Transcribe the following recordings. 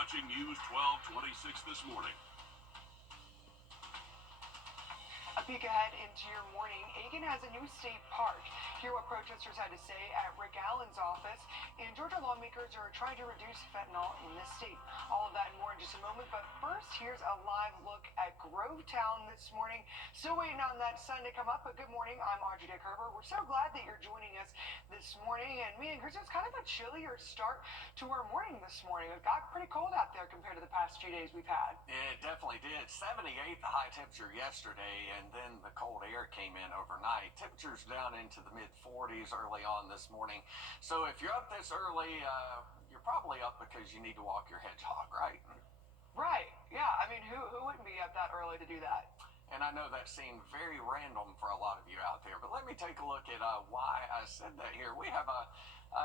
watching News 1226 this morning. A peek ahead into your morning. Aiken has a new state park. Hear what protesters had to say at Rick Allen's office. And Georgia lawmakers are trying to reduce fentanyl in this state. All of that and more in just a moment. But first, here's a live look at Grovetown this morning. Still waiting on that sun to come up. But good morning. I'm Wrdw. We're so glad that you're joining us this morning. And me and Chris, it's kind of a chillier start to our morning this morning. It got pretty cold out there compared to the past few days we've had. It definitely did. 78 the high temperature yesterday, and then the cold air came in overnight. Temperatures down into the mid-40s early on this morning. So if you're up this early, you're probably up because you need to walk your hedgehog, right? Right. Yeah. I mean, who wouldn't be up that early to do that? And I know that seemed very random for a lot of you out there, but let me take a look at why I said that here. We have a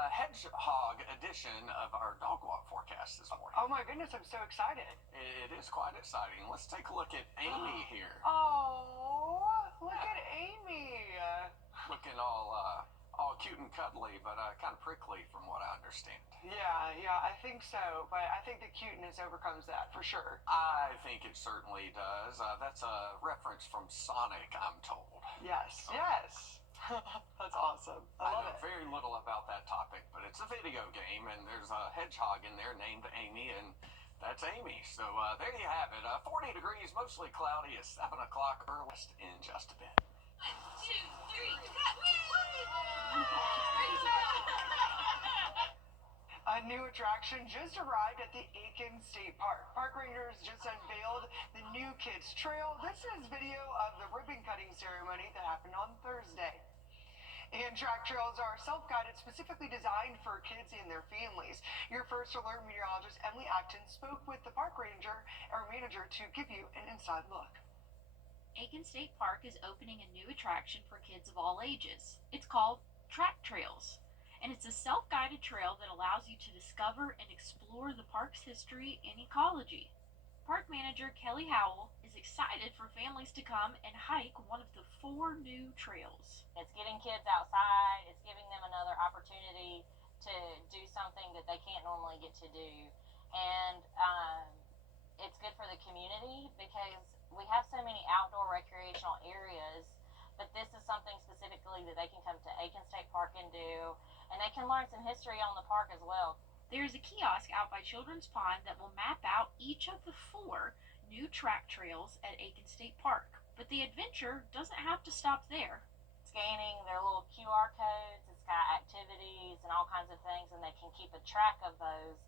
hedgehog edition of our dog walk forecast this morning. Oh my goodness, I'm so excited. It is quite exciting. Let's take a look at Amy here. Oh, look at Amy. Looking all cute and cuddly, but kind of prickly from what I understand. Yeah, I think so, but I think the cuteness overcomes that for sure. I think it certainly does. That's a reference from Sonic, I'm told. Yes. That's awesome. I love know it. Very little about that topic, but it's a video game, and there's a hedgehog in there named Amy, and that's Amy. So there you have it. 40 degrees, mostly cloudy at 7 o'clock earliest in just a bit. 1, 2, 3, cut! A new attraction just arrived at the Aiken State Park. Park rangers just unveiled the new Kids Trail. This is video of the ribbon cutting ceremony that happened on Thursday. And track trails are self-guided, specifically designed for kids and their families. Your first alert meteorologist, Emily Acton, spoke with the park ranger or manager to give you an inside look. Aiken State Park is opening a new attraction for kids of all ages. It's called Track Trails, and it's a self-guided trail that allows you to discover and explore the park's history and ecology. Park manager Kelly Howell is excited for families to come and hike one of the 4 new trails. It's getting kids outside, it's giving them another opportunity to do something that they can't normally get to do. And it's good for the community because we have so many outdoor recreational areas, but this is something specifically that they can come to Aiken State Park and do, and they can learn some history on the park as well. There's a kiosk out by Children's Pond that will map out each of the 4 new track trails at Aiken State Park, but the adventure doesn't have to stop there. Scanning their little QR codes, it's got activities and all kinds of things, and they can keep a track of those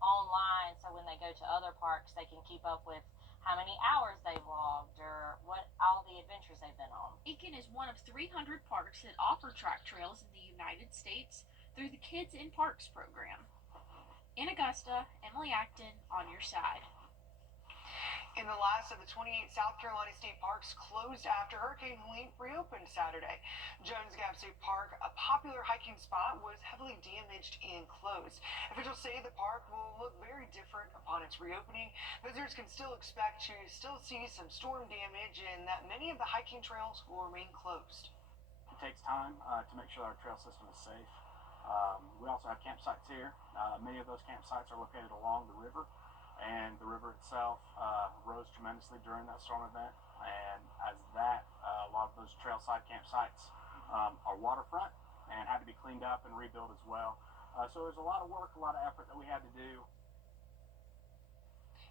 online, so when they go to other parks they can keep up with how many hours they've logged or what all the adventures they've been on. Aiken is one of 300 parks that offer track trails in the United States through the Kids in Parks program. In Augusta, Emily Acton on your side. And the last of the 28 South Carolina state parks closed after Hurricane Helene reopened Saturday. Jones Gap State Park, a popular hiking spot, was heavily damaged and closed. Officials say the park will look very different upon its reopening. Visitors can still expect to see some storm damage and that many of the hiking trails will remain closed. It takes time to make sure our trail system is safe. We also have campsites here. Many of those campsites are located along the river, and the river itself rose tremendously during that storm event, and as that, a lot of those trailside campsites are waterfront and had to be cleaned up and rebuilt as well. So there's a lot of work, a lot of effort that we had to do.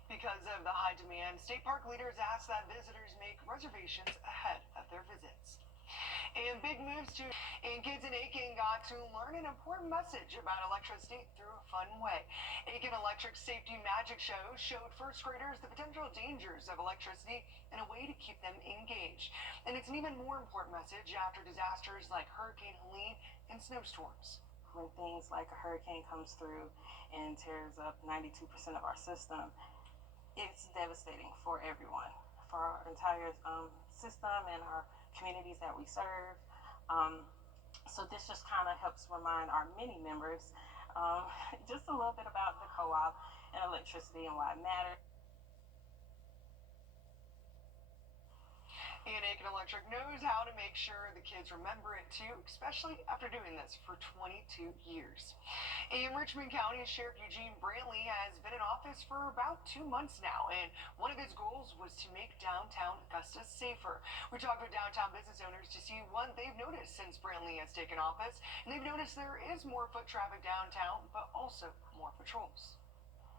Because of the high demand, state park leaders ask that visitors make reservations ahead of their visits. And big moves and kids in Aiken got to learn an important message about electricity through a fun way. Aiken Electric Safety Magic Show showed first graders the potential dangers of electricity and a way to keep them engaged. And it's an even more important message after disasters like Hurricane Helene and snowstorms. When things like a hurricane comes through and tears up 92% of our system, it's devastating for everyone, for our entire system and our communities that we serve. So this just kind of helps remind our many members just a little bit about the co-op and electricity and why it matters. And Aiken Electric knows how to make sure the kids remember it too, especially after doing this for 22 years. In Richmond County, Sheriff Eugene Brantley has been in office for about 2 months now, and one of his goals was to make downtown Augusta safer. We talked with downtown business owners to see what they've noticed since Brantley has taken office, and they've noticed there is more foot traffic downtown, but also more patrols.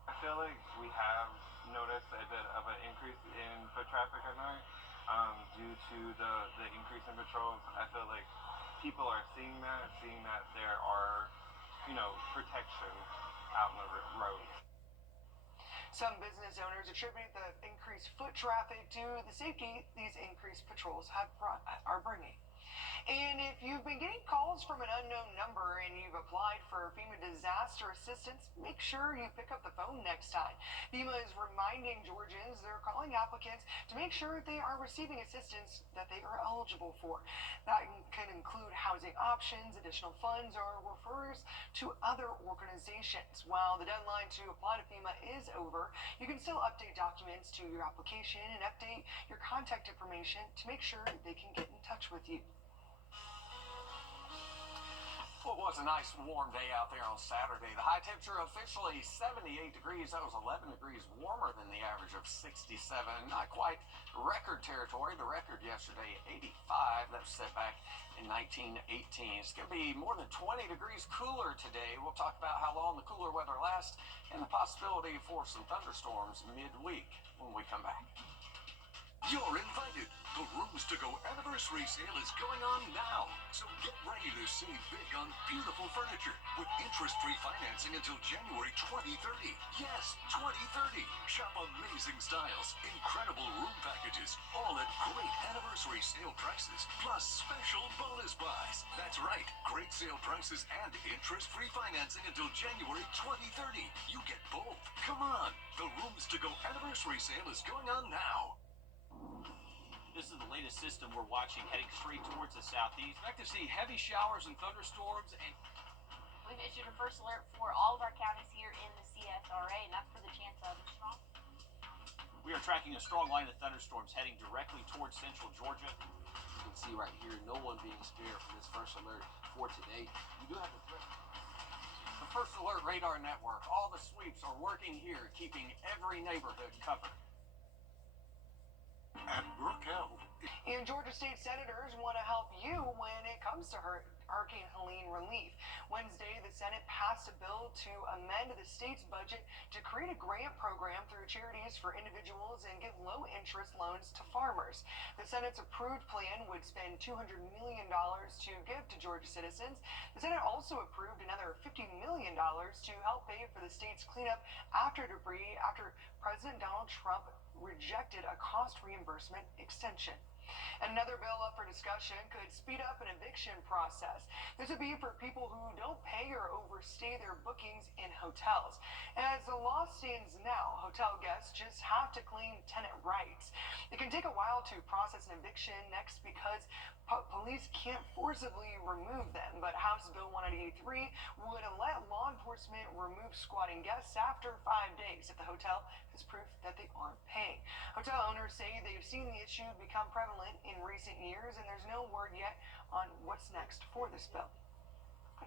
I feel like we have noticed a bit of an increase in foot traffic at night due to the increase in patrols. I feel like people are seeing that there are, protection out in the road. Some business owners attribute the increased foot traffic to the safety these increased patrols are bringing. And if you've been getting calls from an unknown number and you've applied for FEMA disaster assistance, make sure you pick up the phone next time. FEMA is reminding Georgians they're calling applicants to make sure they are receiving assistance that they are eligible for. That can include housing options, additional funds, or refers to other organizations. While the deadline to apply to FEMA is over, you can still update documents to your application and update your contact information to make sure they can get in touch with you. Well, it was a nice warm day out there on Saturday. The high temperature officially 78 degrees. That was 11 degrees warmer than the average of 67. Not quite record territory. The record yesterday, 85. That was set back in 1918. It's going to be more than 20 degrees cooler today. We'll talk about how long the cooler weather lasts and the possibility for some thunderstorms midweek when we come back. You're invited. The Rooms to Go anniversary sale is going on now. So get ready to save big on beautiful furniture with interest-free financing until January 2030. Yes, 2030. Shop amazing styles, incredible room packages, all at great anniversary sale prices, plus special bonus buys. That's right, great sale prices and interest-free financing until January 2030. You get both. Come on. The Rooms to Go anniversary sale is going on now. This is the latest system we're watching heading straight towards the southeast. Expect to see heavy showers and thunderstorms. And We've issued a first alert for all of our counties here in the CSRA, and that's for the chance of strong. we are tracking a strong line of thunderstorms heading directly towards central Georgia. You can see right here, no one being spared from this first alert for today. You do have the threat. The First Alert Radar Network, all the sweeps are working here, keeping every neighborhood covered. At Brookeld. And Georgia state senators want to help you when it comes to Hurricane Helene relief. Wednesday, the Senate passed a bill to amend the state's budget to create a grant program through charities for individuals and give low-interest loans to farmers. The Senate's approved plan would spend $200 million to give to Georgia citizens. The Senate also approved another $50 million to help pay for the state's cleanup after debris after President Donald Trump rejected a cost reimbursement extension. Another bill up for discussion could speed up an eviction process. This would be for people who don't pay or overstay their bookings in hotels. As the law stands now, hotel guests just have to claim tenant rights. It can take a while to process an eviction next because police can't forcibly remove them, but House Bill 183 would let law enforcement remove squatting guests after 5 days if the hotel has proof that they aren't paying. Hotel owners say they've seen the issue become prevalent in recent years, and there's no word yet on what's next for this bill.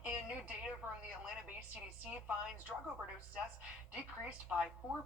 And new data from the Atlanta-based CDC finds drug overdose deaths decreased by 4%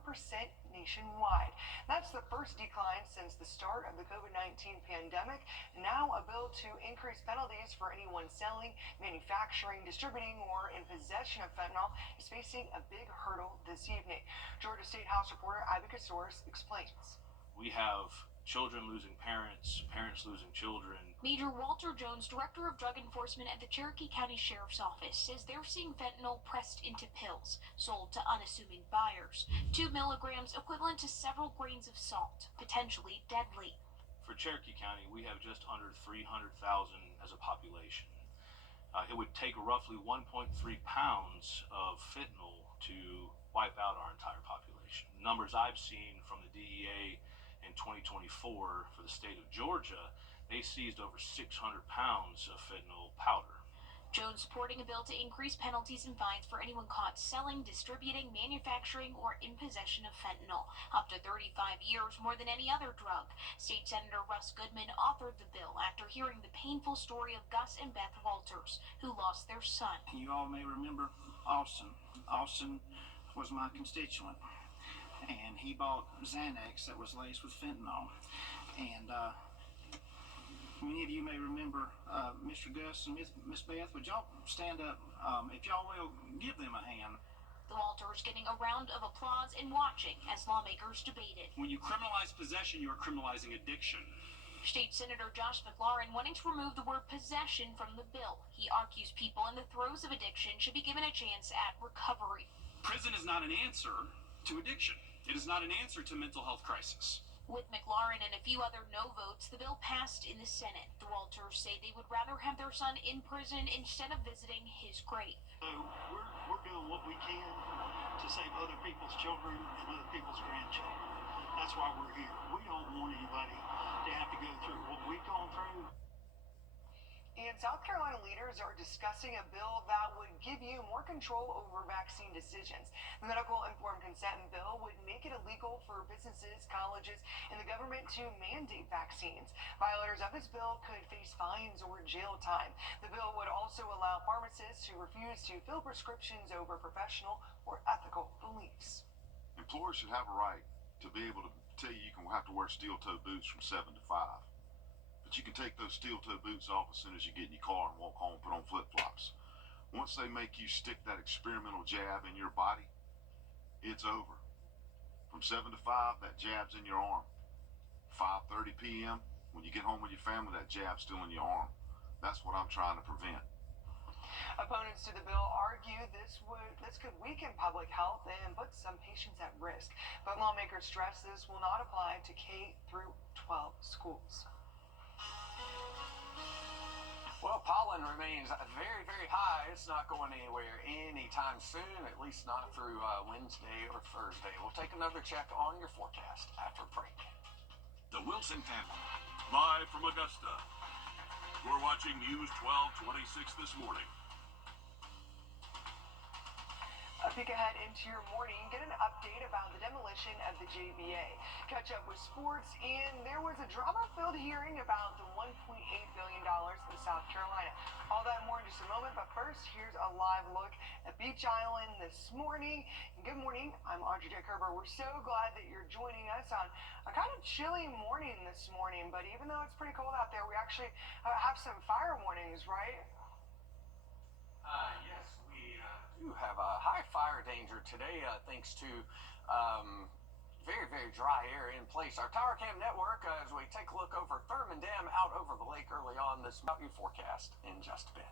nationwide. That's the first decline since the start of the COVID-19 pandemic. Now a bill to increase penalties for anyone selling, manufacturing, distributing, or in possession of fentanyl is facing a big hurdle this evening. Georgia State House reporter Ivica Soares explains. We have children losing parents, parents losing children. Major Walter Jones, Director of Drug Enforcement at the Cherokee County Sheriff's Office, says they're seeing fentanyl pressed into pills, sold to unassuming buyers. 2 milligrams equivalent to several grains of salt, potentially deadly. For Cherokee County, we have just under 300,000 as a population. It would take roughly 1.3 pounds of fentanyl to wipe out our entire population. Numbers I've seen from the DEA in 2024 for the state of Georgia, they seized over 600 pounds of fentanyl powder. Jones supporting a bill to increase penalties and fines for anyone caught selling, distributing, manufacturing, or in possession of fentanyl, up to 35 years, more than any other drug. State Senator Russ Goodman authored the bill after hearing the painful story of Gus and Beth Walters, who lost their son. You all may remember Austin. Austin was my constituent, and he bought Xanax that was laced with fentanyl. And many of you may remember Mr. Gus and Miss Beth. Would y'all stand up? If y'all will, give them a hand. The Walters getting a round of applause and watching as lawmakers debated. When you criminalize possession, you are criminalizing addiction. State Senator Josh McLaurin wanting to remove the word possession from the bill. He argues people in the throes of addiction should be given a chance at recovery. Prison is not an answer to addiction. It is not an answer to mental health crisis. With McLaurin and a few other no votes, the bill passed in the Senate. The Walters say they would rather have their son in prison instead of visiting his grave. So we're doing what we can to save other people's children and other people's grandchildren. That's why we're here. We don't want anybody to have to go through what we've gone through. And South Carolina leaders are discussing a bill that would give you more control over vaccine decisions. The medical informed consent bill would make it illegal for businesses, colleges, and the government to mandate vaccines. Violators of this bill could face fines or jail time. The bill would also allow pharmacists to refuse to fill prescriptions over professional or ethical beliefs. Employers should have a right to be able to tell you you can have to wear steel-toe boots from 7 to 5. But you can take those steel-toe boots off as soon as you get in your car and walk home and put on flip-flops. Once they make you stick that experimental jab in your body, it's over. From 7 to 5, that jab's in your arm. 5:30 p.m., when you get home with your family, that jab's still in your arm. That's what I'm trying to prevent. Opponents to the bill argue this could weaken public health and put some patients at risk. But lawmakers stress this will not apply to K through 12 schools. Well, pollen remains very, very high. It's not going anywhere anytime soon, at least not through Wednesday or Thursday. We'll take another check on your forecast after break. The Wilson family, live from Augusta. You're watching News 1226 this morning. A peek ahead into your morning, get an update about the demolition of the JBA. Catch up with sports, and there was a drama-filled hearing about the $1.8 billion in South Carolina. All that and more in just a moment, but first, here's a live look at Beach Island this morning. And good morning, I'm Audrey Kerber. We're so glad that you're joining us on a kind of chilly morning this morning, but even though it's pretty cold out there, we actually have some fire warnings, right? Yes, we do have a high fire danger today thanks to very, very dry air in place. Our Tower Cam network, as we take a look over Thurman Dam out over the lake early on this mountain forecast in just a bit.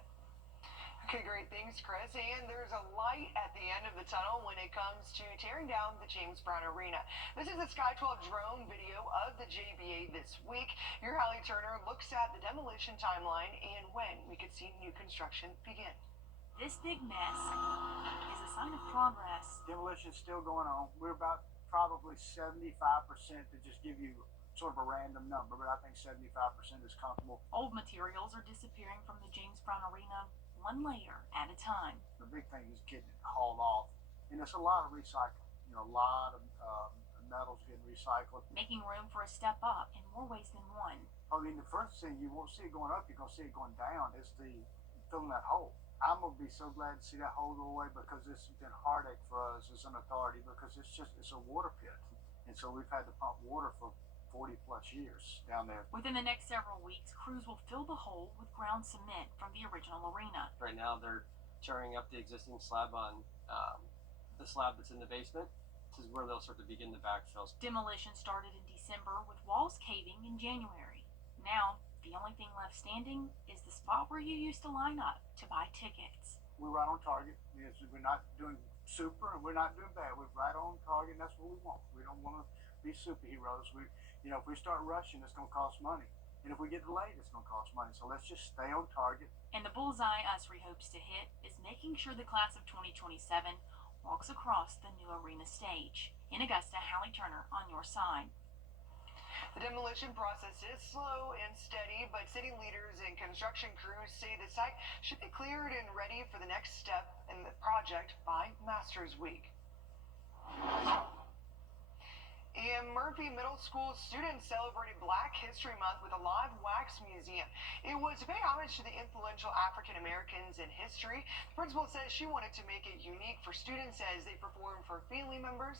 Okay, great. Thanks, Chris. And there's a light at the end of the tunnel when it comes to tearing down the James Brown Arena. This is a Sky 12 drone video of the JBA this week. Your Hallie Turner looks at the demolition timeline and when we could see new construction begin. This big mess is a sign of progress. Demolition's still going on. We're about probably 75% to just give you sort of a random number, but I think 75% is comfortable. Old materials are disappearing from the James Brown Arena, one layer at a time. The big thing is getting it hauled off. And it's a lot of recycling. You know, a lot of metals getting recycled. Making room for a step up in more ways than one. I mean, the first thing you won't see it going up, you're going to see it going down, is the filling that hole. I'm going to be so glad to see that hole go away because it's been heartache for us as an authority because it's a water pit. And so we've had to pump water for 40 plus years down there. Within the next several weeks, crews will fill the hole with ground cement from the original arena. Right now, they're tearing up the existing slab on the slab that's in the basement. This is where they'll start to begin the backfills. Demolition started in December with walls caving in January. Now, the only thing left standing is the spot where you used to line up to buy tickets. We're right on target. Yes, we're not doing super and we're not doing bad. We're right on target, and that's what we want. We don't want to be superheroes. If we start rushing, it's going to cost money. And if we get delayed, it's going to cost money. So let's just stay on target. And the bullseye USRE hopes to hit is making sure the class of 2027 walks across the new arena stage. In Augusta, Hallie Turner on your side. The demolition process is slow and steady, but city leaders and construction construction crews say the site should be cleared and ready for the next step in the project by Masters Week. And Murphy Middle School students celebrated Black History Month with a live wax museum. It was to pay homage to the influential African Americans in history. The principal says she wanted to make it unique for students as they perform for family members.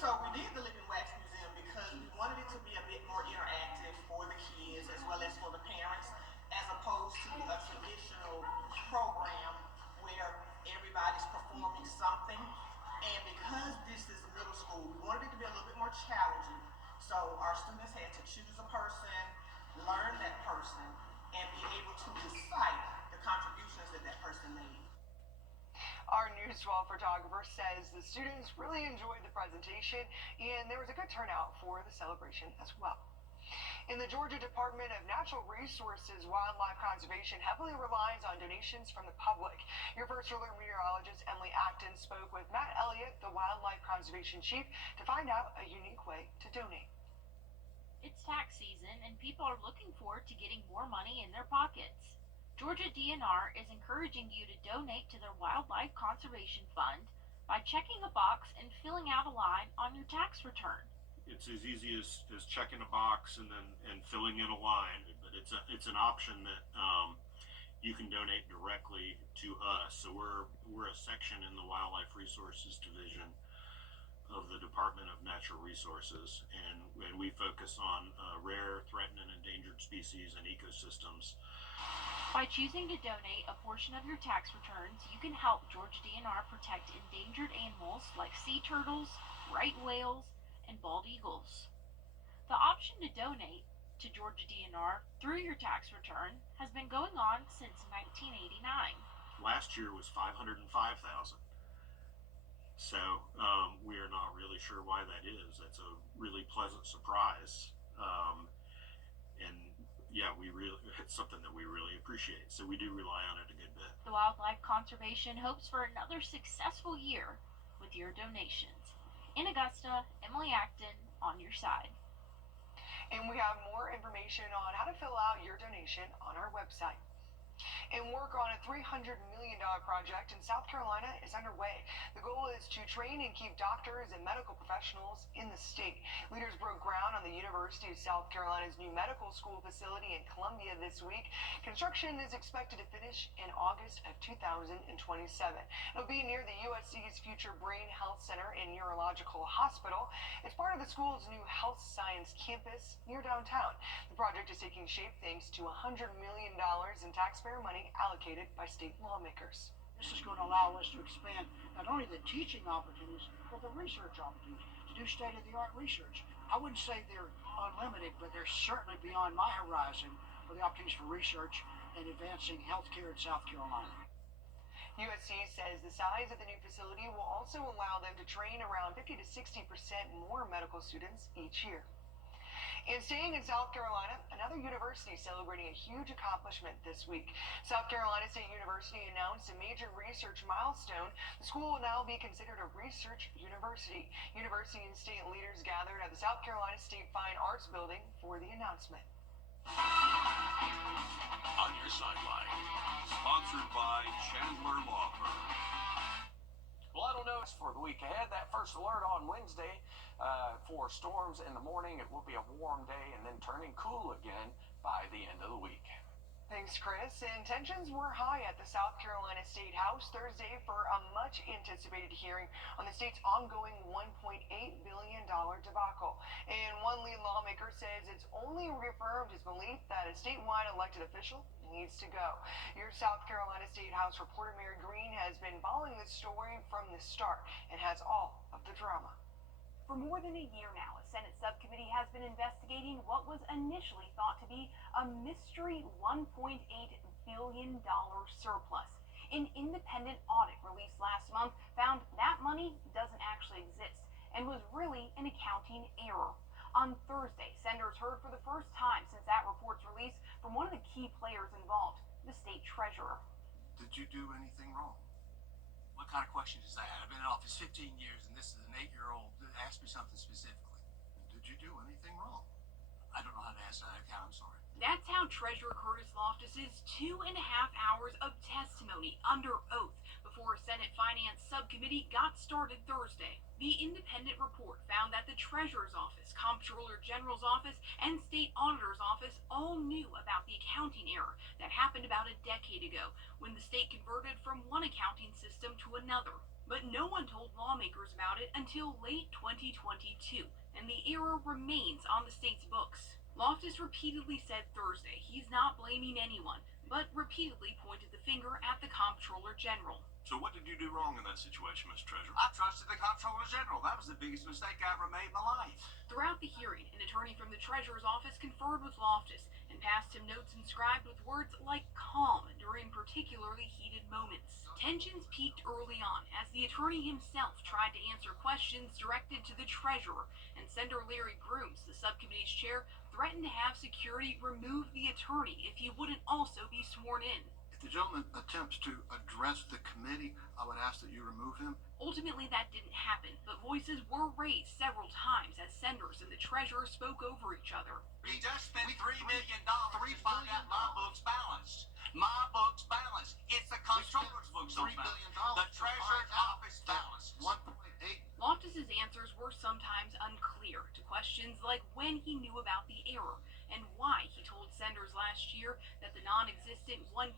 So we did the Living Wax Museum because we wanted it to be a bit more interactive for the kids as well as for the parents, as opposed to a traditional program where everybody's performing something. And because this is a middle school, we wanted it to be a little bit more challenging. So our students had to choose a person, learn that person, and be able to recite the contributions that that person made. Our News 12 photographer says the students really enjoyed the presentation and there was a good turnout for the celebration as well. In the Georgia Department of Natural Resources, wildlife conservation heavily relies on donations from the public. Your First Alert meteorologist Emily Acton spoke with Matt Elliott, the wildlife conservation chief, to find out a unique way to donate. It's tax season and people are looking forward to getting more money in their pockets. Georgia DNR is encouraging you to donate to their Wildlife Conservation Fund by checking a box and filling out a line on your tax return. It's as easy as checking a box and filling in a line, but it's an option that you can donate directly to us. So we're a section in the Wildlife Resources Division of the Department of Natural Resources, and we focus on rare, threatened, and endangered species and ecosystems. By choosing to donate a portion of your tax returns, you can help Georgia DNR protect endangered animals like sea turtles, right whales, and bald eagles. The option to donate to Georgia DNR through your tax return has been going on since 1989. Last year was $505,000. So we are not really sure why that is. That's a really pleasant surprise. And yeah, it's something that we really appreciate. So we do rely on it a good bit. The Wildlife Conservation hopes for another successful year with your donations. In Augusta, Emily Acton on your side. And we have more information on how to fill out your donation on our website. And work on a $300 million project in South Carolina is underway. The goal is to train and keep doctors and medical professionals in the state. Leaders broke ground on the University of South Carolina's new medical school facility in Columbia this week. Construction is expected to finish in August of 2027. It'll be near the USC's future Brain Health Center and Neurological Hospital. It's part of the school's new health science campus near downtown. The project is taking shape thanks to $100 million in taxpayer money allocated by state lawmakers. This is going to allow us to expand not only the teaching opportunities, but the research opportunities, to do state-of-the-art research. I wouldn't say they're unlimited, but they're certainly beyond my horizon for the opportunities for research and advancing healthcare in South Carolina. USC says the size of the new facility will also allow them to train around 50 to 60% more medical students each year. And staying in South Carolina, another university celebrating a huge accomplishment this week. South Carolina State University announced a major research milestone. The school will now be considered a research university. University and state leaders gathered at the South Carolina State Fine Arts Building for the announcement. On your sideline, sponsored by Chandler Law Firm. Well, I don't know. For the week ahead, that first alert on Wednesday for storms in the morning. It will be a warm day and then turning cool again by the end of the week. Thanks, Chris. And tensions were high at the South Carolina State House Thursday for a much-anticipated hearing on the state's ongoing $1.8 billion debacle. And one lead lawmaker says it's only reaffirmed his belief that a statewide elected official needs to go. Your South Carolina State House reporter Mary Green has been following this story from the start and has all of the drama. For more than a year now, a Senate subcommittee has been investigating what was initially thought to be a mystery $1.8 billion surplus. An independent audit released last month found that money doesn't actually exist and was really an accounting error. On Thursday, senators heard for the first time since that report's release from one of the key players involved, the state treasurer. Did you do anything wrong? What kind of question is that? I've been in office 15 years and this is an 8-year-old that asked me something specifically. Did you do anything wrong? I don't know how to answer that, I'm sorry. That's how Treasurer Curtis Loftus's 2.5 hours of testimony under oath before a Senate Finance Subcommittee got started Thursday. The independent report found that the Treasurer's Office, Comptroller General's Office, and State Auditor's Office all knew about the accounting error that happened about a decade ago when the state converted from one accounting system to another. But no one told lawmakers about it until late 2022, and the error remains on the state's books. Loftus repeatedly said Thursday he's not blaming anyone, but repeatedly pointed the finger at the Comptroller General. So what did you do wrong in that situation, Mr. Treasurer? I trusted the Comptroller General. That was the biggest mistake I ever made in my life. Throughout the hearing, an attorney from the Treasurer's Office conferred with Loftus and passed him notes inscribed with words like calm during particularly heated moments. Tensions peaked early on as the attorney himself tried to answer questions directed to the Treasurer, and Senator Larry Grooms, the subcommittee's chair, threatened to have security remove the attorney if he wouldn't also be sworn in. If the gentleman attempts to address the committee, I would ask that you remove him. Ultimately, that didn't happen, but voices were raised several times as senators and the Treasurer spoke over each other. We just spent $3 million to find out my book's balanced. My book's balanced. It's the Comptroller's book's $3 billion. The Treasurer's Office balanced. 1.8. Loftus's answers were sometimes unclear to questions like when he knew about the error and why he told senators last year that the non-existent $1.8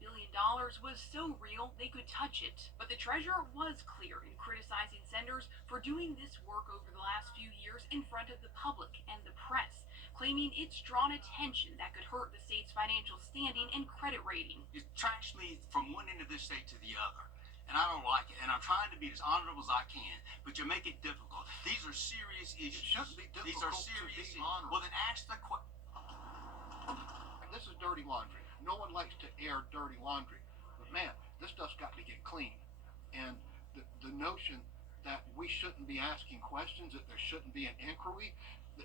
billion was so real they could touch it. But the Treasurer was clear in criticizing senators for doing this work over the last few years in front of the public and the press, claiming it's drawn attention that could hurt the state's financial standing and credit rating. You trash me from one end of this state to the other, and I don't like it. And I'm trying to be as honorable as I can, but you make it difficult. These are serious issues. It shouldn't be difficult. These are serious to be issues. honorable. Well, then ask the question. This is dirty laundry. No one likes to air dirty laundry, but man, this stuff's got to get clean. And the notion that we shouldn't be asking questions, that there shouldn't be an inquiry,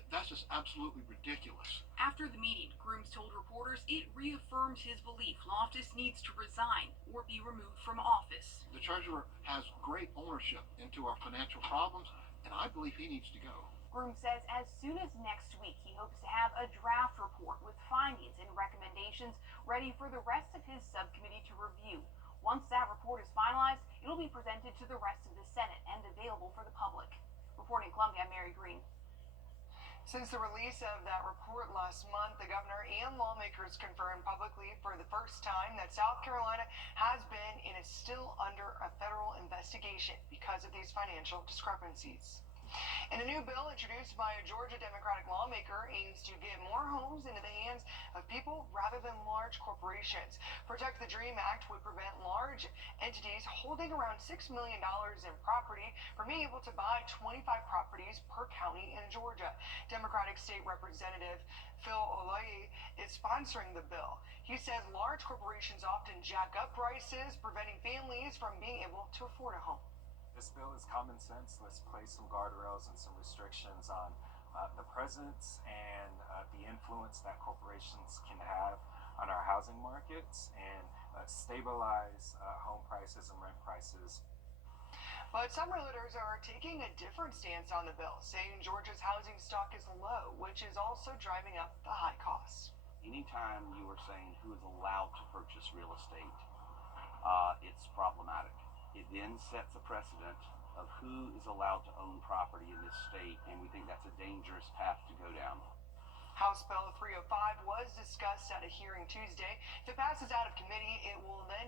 that's just absolutely ridiculous. After the meeting, Grooms told reporters it reaffirmed his belief Loftus needs to resign or be removed from office. The Treasurer has great ownership into our financial problems, and I believe he needs to go. Grooms says as soon as next week, he hopes to have a draft report with findings and recommendations ready for the rest of his subcommittee to review. Once that report is finalized, it'll be presented to the rest of the Senate and available for the public. Reporting in Columbia, I'm Mary Green. Since the release of that report last month, the governor and lawmakers confirmed publicly for the first time that South Carolina has been and is still under a federal investigation because of these financial discrepancies. And a new bill introduced by a Georgia Democratic lawmaker aims to get more homes into the hands of people rather than large corporations. Protect the Dream Act would prevent large entities holding around $6 million in property from being able to buy 25 properties per county in Georgia. Democratic State Representative Phil Oleye is sponsoring the bill. He says large corporations often jack up prices, preventing families from being able to afford a home. This bill is common sense. Let's place some guardrails and some restrictions on the presence and the influence that corporations can have on our housing markets and stabilize home prices and rent prices. But some realtors are taking a different stance on the bill, saying Georgia's housing stock is low, which is also driving up the high costs. Anytime you are saying who is allowed to purchase real estate, it's problematic. It then sets a precedent of who is allowed to own property in this state, and we think that's a dangerous path to go down. House Bill 305 was discussed at a hearing Tuesday. If it passes out of committee, it will then